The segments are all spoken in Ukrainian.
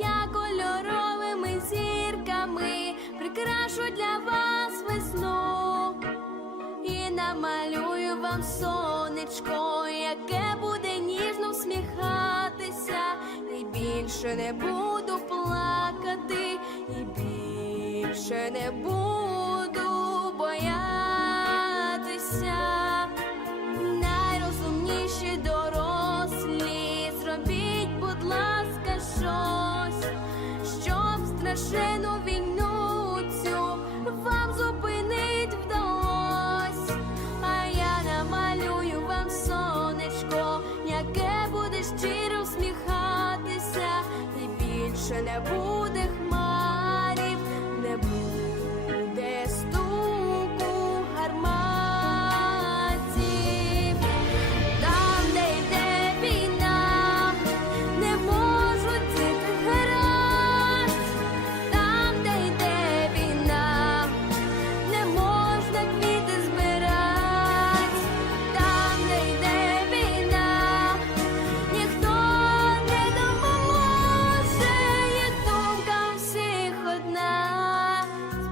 я кольоровими зірками прикрашу для вас весну і намалюю вам сонечко, яке буде ніжно всміхатися, і більше не буду плакати, і більше не буду. Страшену війну цю вам зупинить вдалось. А я намалюю вам сонечко, яке буде щиро всміхатися, і більше не буде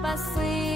допоможе,